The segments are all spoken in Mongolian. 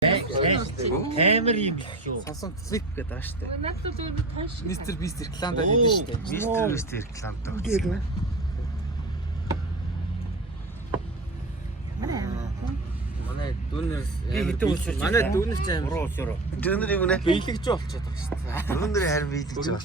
Камер юм биш шүү. Сонсон цвик гэдэг байгаа шүү дээ. Надад зүгээр би тааш. Мистер Бистер кланда хийдэж шүү дээ. Мистер Кланта. Манай дүүнээс Хэдэн уусарч манай дүүнээс ч амар буруу уусараа. Дөрөндөрийг үнэ. биелэгч болчиход байгаа шүү дээ. Дөрөндөрийг харин бийдэж байгаа.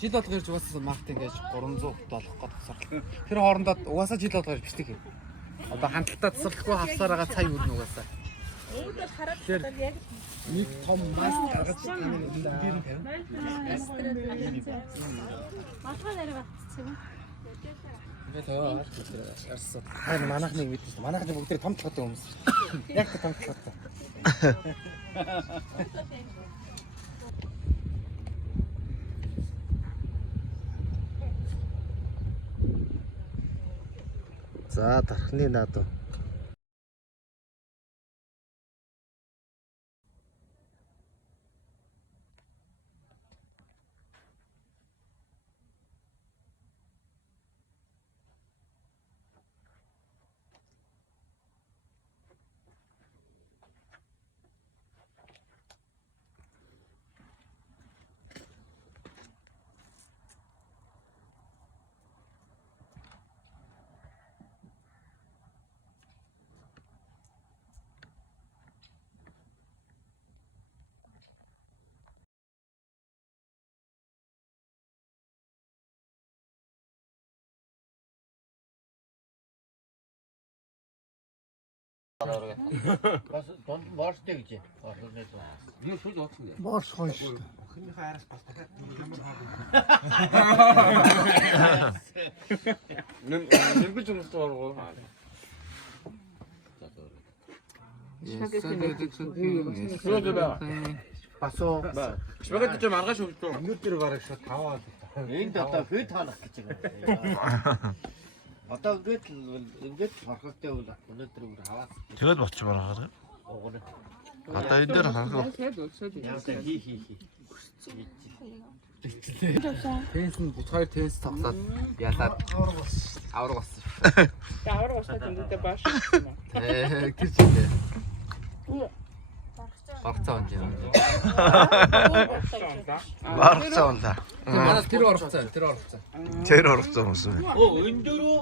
Жил болгоо ирж угаасаа маркетинг гэж 300 долох гээд тасарлаа. Тэр хоорондоо угаасаа жил болгоо ирж бичдэг. Одоо хандлтаа тасрахгүй хавсаар байгаа цай үрнэ угаасаа. Өөдөө хараад байгаа яг Нэг том маст гаргаж матгаа нэрээ батцсан. ингээд харсан. Харин манайхныг мэдсэн. Манайхны бүгд том толгойтой хүмүүс. Яг том толгойтой. За тархны наадуу. Бас донд боорстой гэж байна. Юу шууд оцсон дээ. Боорс гоё шүү дээ. Охиныхаа араас бас дахиад ямар Нэмбэж өмсөж оргоо. Басуу. Шпагетти ч маргааш өгдөө. Өнөөдөр бараг шууд таваад. Энд одоо хэд хаалах гэж байгаа. Одоо ингээд хорхолтой бол өнөөдөр бүр хаваас. Тэгэл болчих маргаад. Угна. Одоо энэ дээр харах. Хи. Тенс нь 32 тенс тоглоод ялаад авраг болсон. Авраг уусаад энэ бааш. Тэр чинь Барцаа онж юм. Барцаа унда. Манайс тэр орцоо. Тэр орцсон хүмүүс. Оо энэ дөрөө.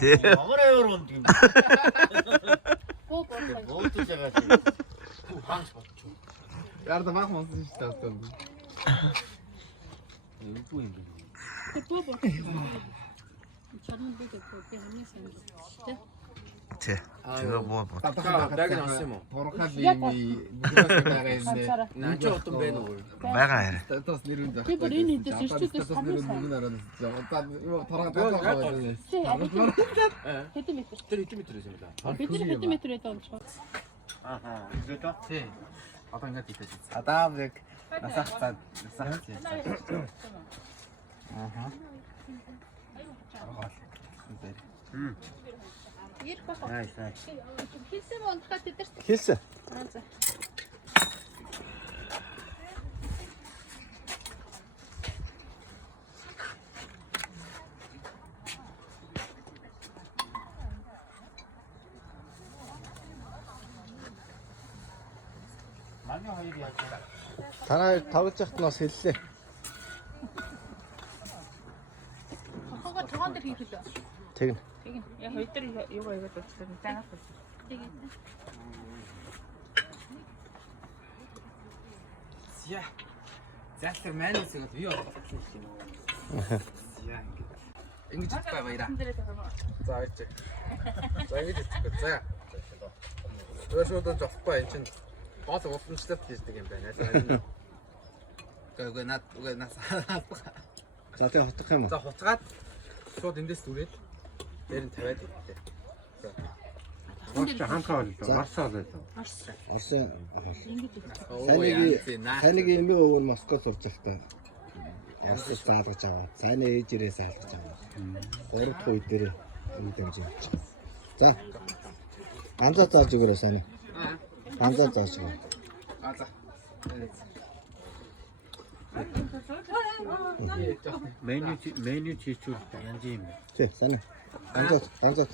Тий. Ямар аяар унд юм. Боотож байгаа тийм. Ханс болчих. Ярда мах монсон шүү дээ. Юу юм бэ? Чармын дээг би хамгийн сайн тий. Тий. Тэгээ боо. Яг нь авсан юм уу? Бурхан би байгаа юм. Наач утсан байна уу? Бага яа. Тас нэрүнд. Би бүр энэ хэдээс ирчүүдээс хамгийн сайн. Юу тараа таалгаа. Хэдэн метр? Тэр хэдэн метр юм бэ? Бид нар хэдэн метр гэдэг юм шиг. Ахаа. Зөтө. Тий. Одоо ингэж хийдэг. Адамыг насахтаа. Аха. Ирэх баха. Найс. Хэлсэн юм унтахад тэдэрч. Хэлсэн. За. Манай хоёр яаж вэ? Танаа тавж яхад нь бас хэллээ. Хохоо тоон дээр хийх үү? Тэгнэ. Тийм. Яг хоёр дээр юу аягаад болчихсон. Заагаад болчихсон. Тийм. Яа. Зайлшгүй манайс яг бий болчихсон юм уу? Яа ингэж байгаа баяра. За ээж. За ингэж хэлчихгүй. За. Өшөөдөө зовхгүй энэ чинь гол уламжлалт хийдэг юм байна. Үгүй наад. За тэгээ хотох юм уу? За хуцгаад шууд эндээс түрээд дээр нь тавиад ирлээ. Орч хамтаа боллоо. Марсаа боллоо. Орсын Ингэж Саныг эмээ өвөө нь Москвад сурч байхдаа ясаж заалгаж аваад сайн ээжээрээ сайлгаж аваад. Гурав дахь үе дээр энэ дэмжиж авч. За. Ганцаа зааж өгөөрэй сайн. Ганцаа зааж өгөө. За. 메뉴 제출다 현지입니다. 자, 싸네. 앉아.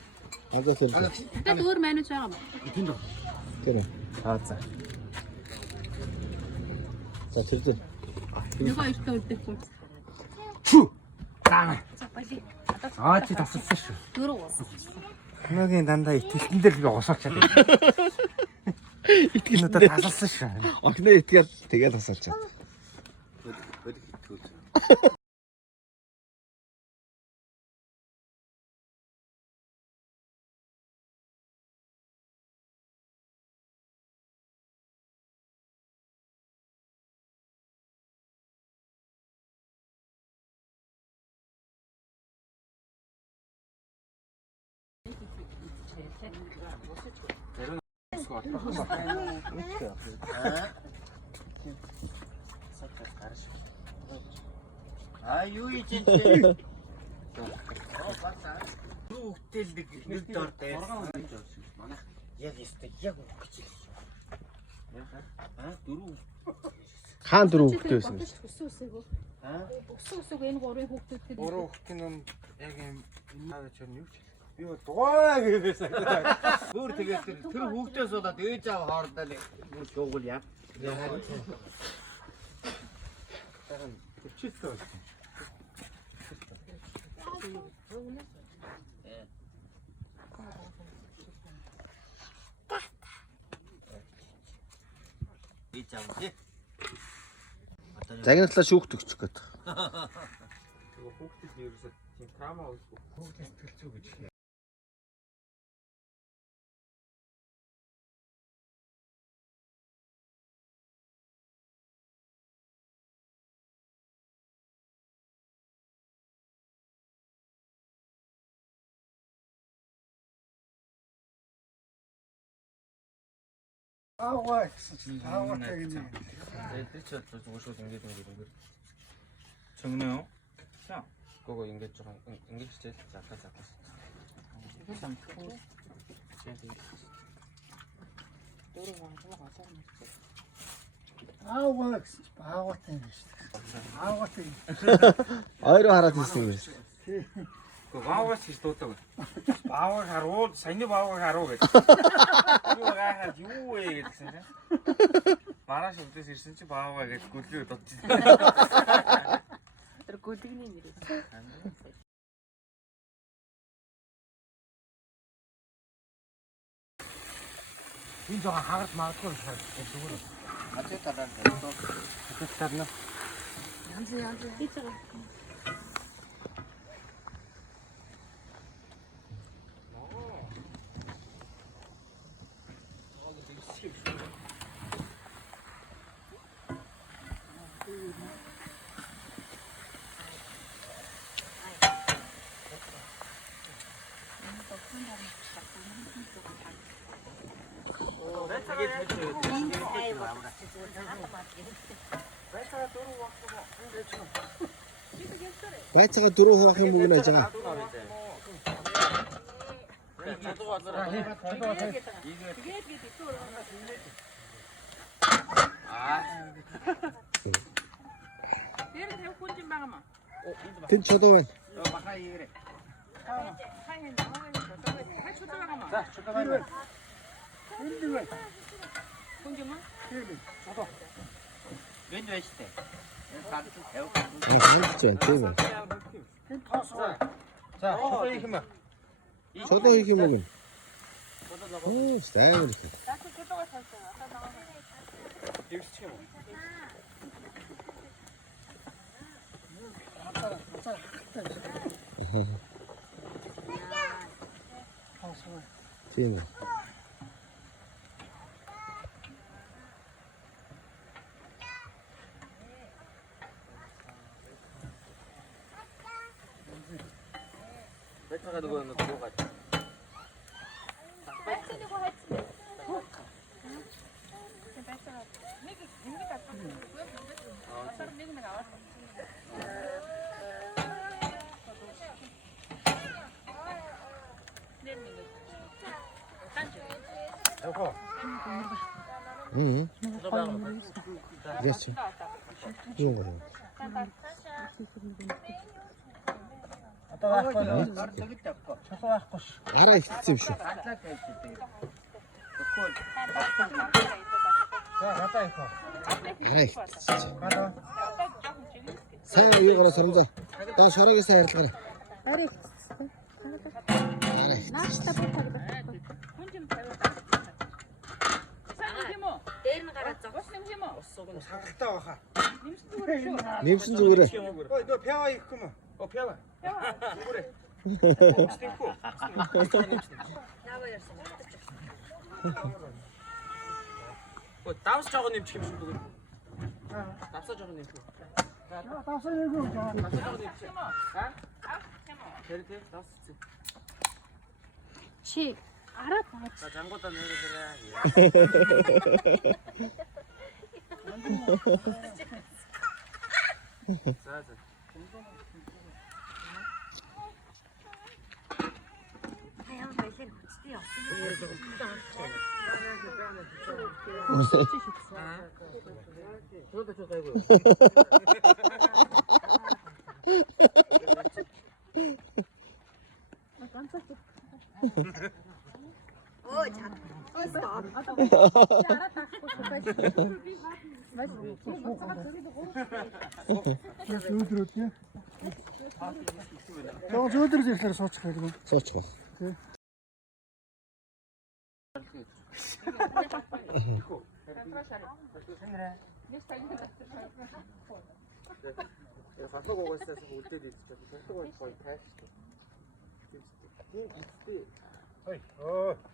Тэ өөр меню ч байгаа юм. 그래. 알았어. 자, 들들. Нөгөө ихтэй үлдэхгүй. 짱. За болий. 아, чи тасалсан шүү. Дөрөв уу? Хамгийн дандаа итгэлтэн дээр би усаачаад байна. Итгэлнүүдээ тасалсан шүү. 근데 이때가 되게 dasалчаад. А юу ийж энэ юу хөтэлдэг нэг дор дээр манайх яг өстэй яг өгөх гэж дөрөв хаан дөрөв хүүхдээ байсан гэж. Өсөг энэ гурван хүүхдүүдтэй. Өөрөө хөх юм яг юм аваач юу ч. Би дугаа гэсэн. бүр тэгээд тэр хүүхдээс болоод ээж аав хоорондоо бүр шуугуул яа. Чисто. Ээж аав тий. 자기는 슬라 шүүхт өгчих гээд. Тэгээ хүүхдэд ерөөсөө тийм трама үүсгэх. Хүүхдээс төлцөө гэж. 아와 되겠네. 대체 저거 ингээд. 정네요. 자, 그거 ингээд 조금 ингээд 진짜 작가. 이거 좀 크고. 아와 되네. 아와 되네. 아이로 하나 됐으면. 그 바오가스 있었다고. 바오가 가로, 산이 바오가 가로 그랬지. 이거가 유에 그랬지. 말아서 어떻게 있을지 바오가 그랬지. 굴려 뒀지. Тэр гүдгний нэр. ин жоо хагарч магадгүй зүгээр. Атэ таран тарна. Янз. Хийж байгаа. 바이차가 들어와 한 부분 있잖아. 든 쳐도원. 왼쪽 해시대. 그렇지 않대. 자, 저도 이렇게만. 저도 이렇게 먹은. 오, 스타일 이렇게. 여기서 채워. 팀. 배차가 누구는 들어가. 응. 그렇죠. 이런 거. 알아 있지 슈. 알아 있지. сайн уйгаараа соромжоо. Доо шорогийн сайн харилцаа. Арай. Арай. Нааштай бут тагдаг. Хүн юм тавиад. Сайн юм уу? Дээр нь гараад зогс юм юм уу? Сангалтай баха. Нэмсэн зүгээрээ. Ой, нөө пява их юм. О, пява. Зүгээрээ. Стинку. Наваа ярьсан. Ой, давс жоо нэмчих юм шиг бүгд. Давсаа жоо нэмчих. Давсан нэг юм жаа. Давсаа жоо нэмчих. Аа? Тэр давс. Чи араад байгаа. За жангуудаа нэрээрээ. За за. Хаяа байлаа хүчтэй явсан. 저도 저 가고요. Ой, чам. Ой, стоп. Зөөдрөөд яа. Зөөдрөөд ирэхээр суучих гэдэг. Суучих ба. Хатаг угаасаас үлдээд идчихсэн. Хатаг ууж гоё тайш. Ой,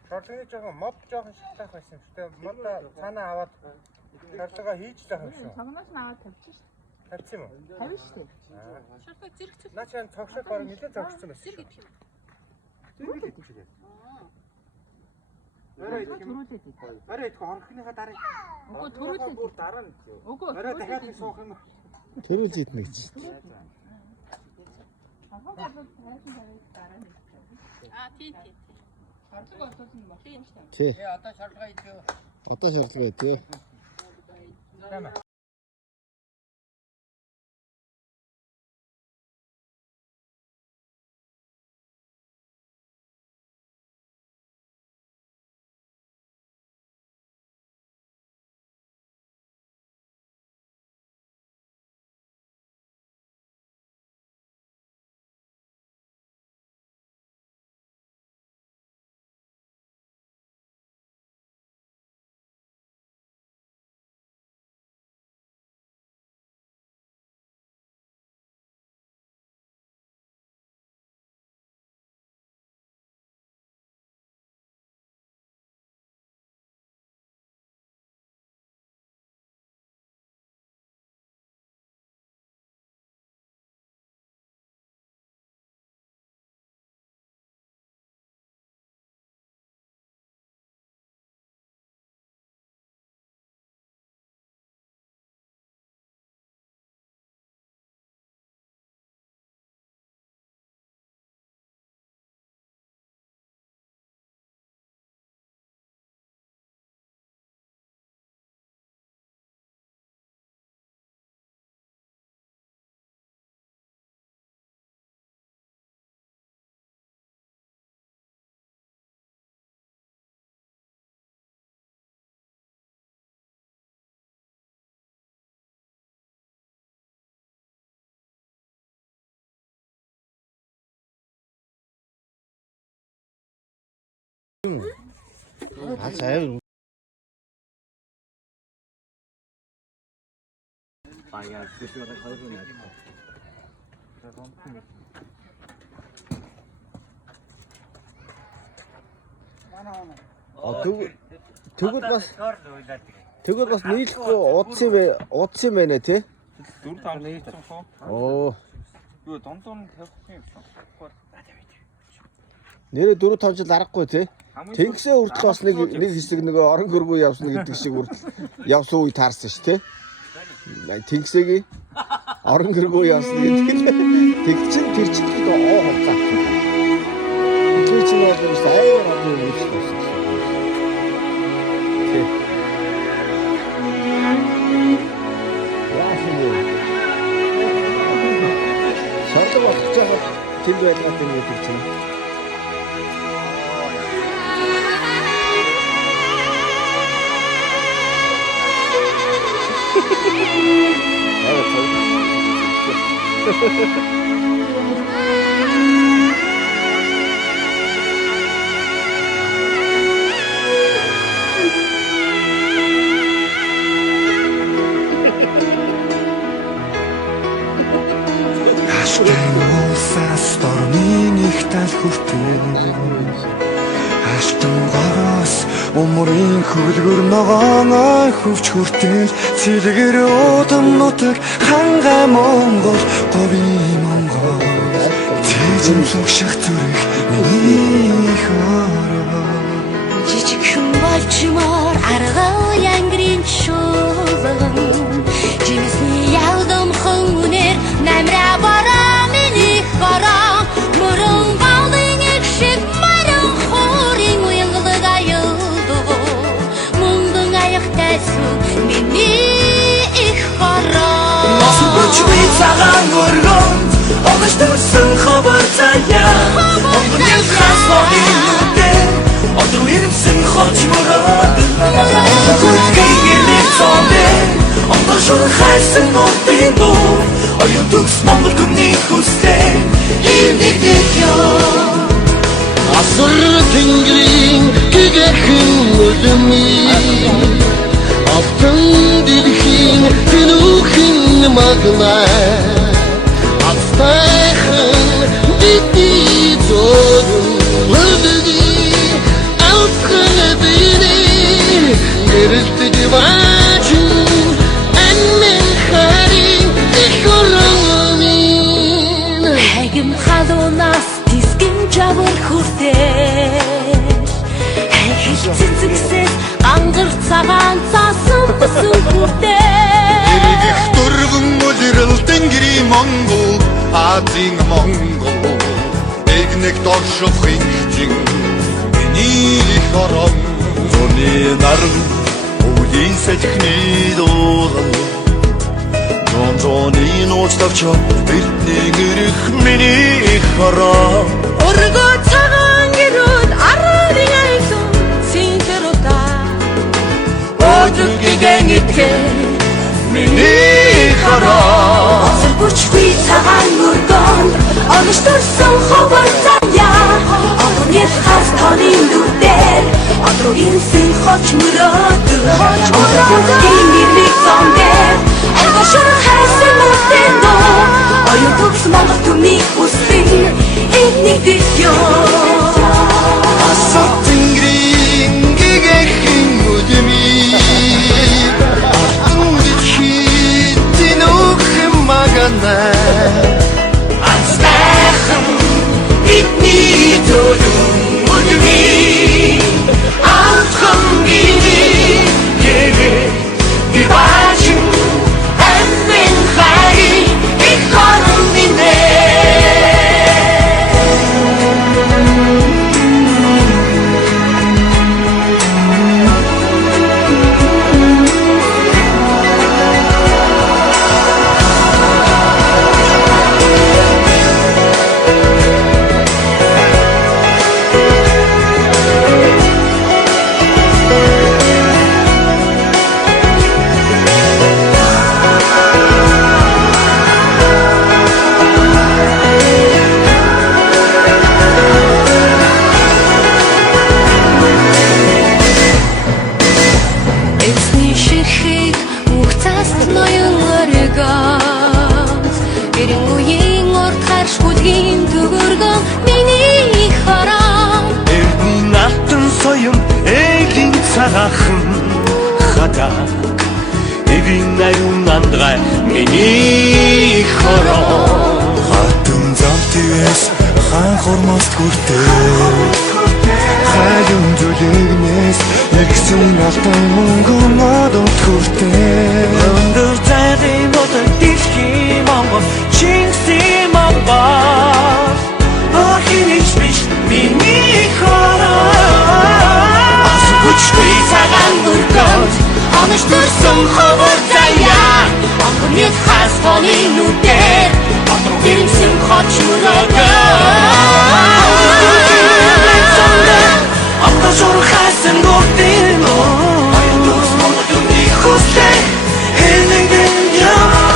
шарлагын жоохон мод жоохон шатаах байсан юм шүү дээ. Мод цаанаа аваад шарлагаа хийж таах юм шүү. Цагнаас нь аваад тавьчих шүү. Тавьчих юм уу? Тавина шүү дээ. Шалгай зэрэг зэрэг. Наа чам цогшоод бараг нэлээд цогцсон байсан. Зэрэг гэх юм. Зэрэг гэдэг юм шиг. Орой идэх юм. Орой идэх орхиныхаа дараа. Үгүй төрүүлээ. Бүр дараа нь. Үгүй. Орой дахиад нэг суух юм. Тэрүүл зитнэ гэж. Аа тийм тийм. Шаарлаг болсон юм байна. Тийм шүү. Тий. Одоо шаарлага идэх. Одоо шаарлага тий. 아, 잘. 아야, 그때가 다 가르쳐내. Тэгвэл бас нийлэхгүй утас юм байна тий. 4-5 нээж цонхоо. Оо. Юу дондоо нь тавих юм шиг. Нэрээ 4-5 жил аргагүй тий. Тэнгисээ хүртэл бас нэг хэсэг нөгөө орон гөргөө явсан гэдэг шиг хүртэл явсан үе таарсан ш тий. Тэнгисэгийн орон гөргөө явсан гэдэг. Тэг чин тэр чин оо хугацаа. Тэр чин бол биш аймаар олон юм шиг болсон. Тий. Яасан бэ? Тэнд байлгаад юм гэдэг чинь. Storming их тал хүртэл Аштан гороос умрын хөлгөр ногоон хөвч хүртэл Цэлгэр удам нутаг хангай Монгол говийн Монгол Тэжин лугших зүрх миний хороо Жижиг хүн болчмоор аргаа янгрын шуулган Жимсний ялдам хүнээр намра бараа миний хороо Мөрөн балын экшиг маран хорын уянгалыг аюулду Мөнгөн аяхтай сүү миний их хороо Насıl бүчгүй цагаан өргөнд Огож төрсөн хобор заяа Онгон ил хасбогын нүдээр Одруу ирэмсэн хоч мөрөөд Гүргэн гэрнэр цондэр Онгон шуран хайсан нутын дуу Оюун төгс Монгол гүмний хүстэй Ирнэгдэг ёо Асар тэнгэрийн гэгэрхэн үлмийн Автан дэлхийн тэнүүхэн маглаа Ацтайхан бидний зөрөн үлдгий Алхын бини гэрэлтэж баачин Анмен харин их оромин Хагим халуунаас тискин жавар хүртэл Хагил цэцэгсэл гангар цагаан цаасан бүсэн хүртэл Иргэх дөрвөн үлрэл тэнгэрийн Монгол Азийн Монгол Эгнэг доршох инхчин Миний хором Зуны наран Өвлийн сэжхний дуулан Зоны нууцтавчо Бэртний гэрэх миний хором Өргөө цагаан гэрүүд арарын айлын синтерута Өдөргийгэн итгэл Миний хором Осол бүчгүй цагаан өргөнд Онож төрсөн ховор заяа Огон ил хас тоны нүдээр Одруу ирсэн хоч мөрөөд Гүргэн гэрнэг цондэр Ага шуран хайсан нүдэн доо Оюун төгс Монгол түмний хүстэй Ирнэгдэг ёо Асар тэнгэрийн гэгэрхэн үлмийн Артан дэлхийн тэнүүхэн маганаа Ацтайхан бидний төлөв үлмийн Алтхан бини гэгэр дивачин Аммен харин их хорон минээ Эцний ширхэг үхцаас ноён өргөс Гэрэн үеийн урд харш хүлгийн төгөргөн миний хором Эрдний нартан соём эгийн цагаахан Хадаг Эвийн аюун андгай миний хором Хатан зам твэс хаан хормост хүртэл Хаюун зүлэгнээс Нэгсэн алтан мөнгөн надад хүртэл Өндөр зайдын нутаг дэлхийн Монгол Чингисийн Монгол Охинич биш миний хором Осол бүчгүй цагаан өргөнд Онож төрсөн ховор заяа Онгон ил хас тоны нүдээр Одруу Erimsin kaç muradı Anta zor xasin gordin Ayın dost moldum di xuste Elin dünya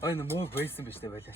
Ой, ну мог выйти бы, что в этот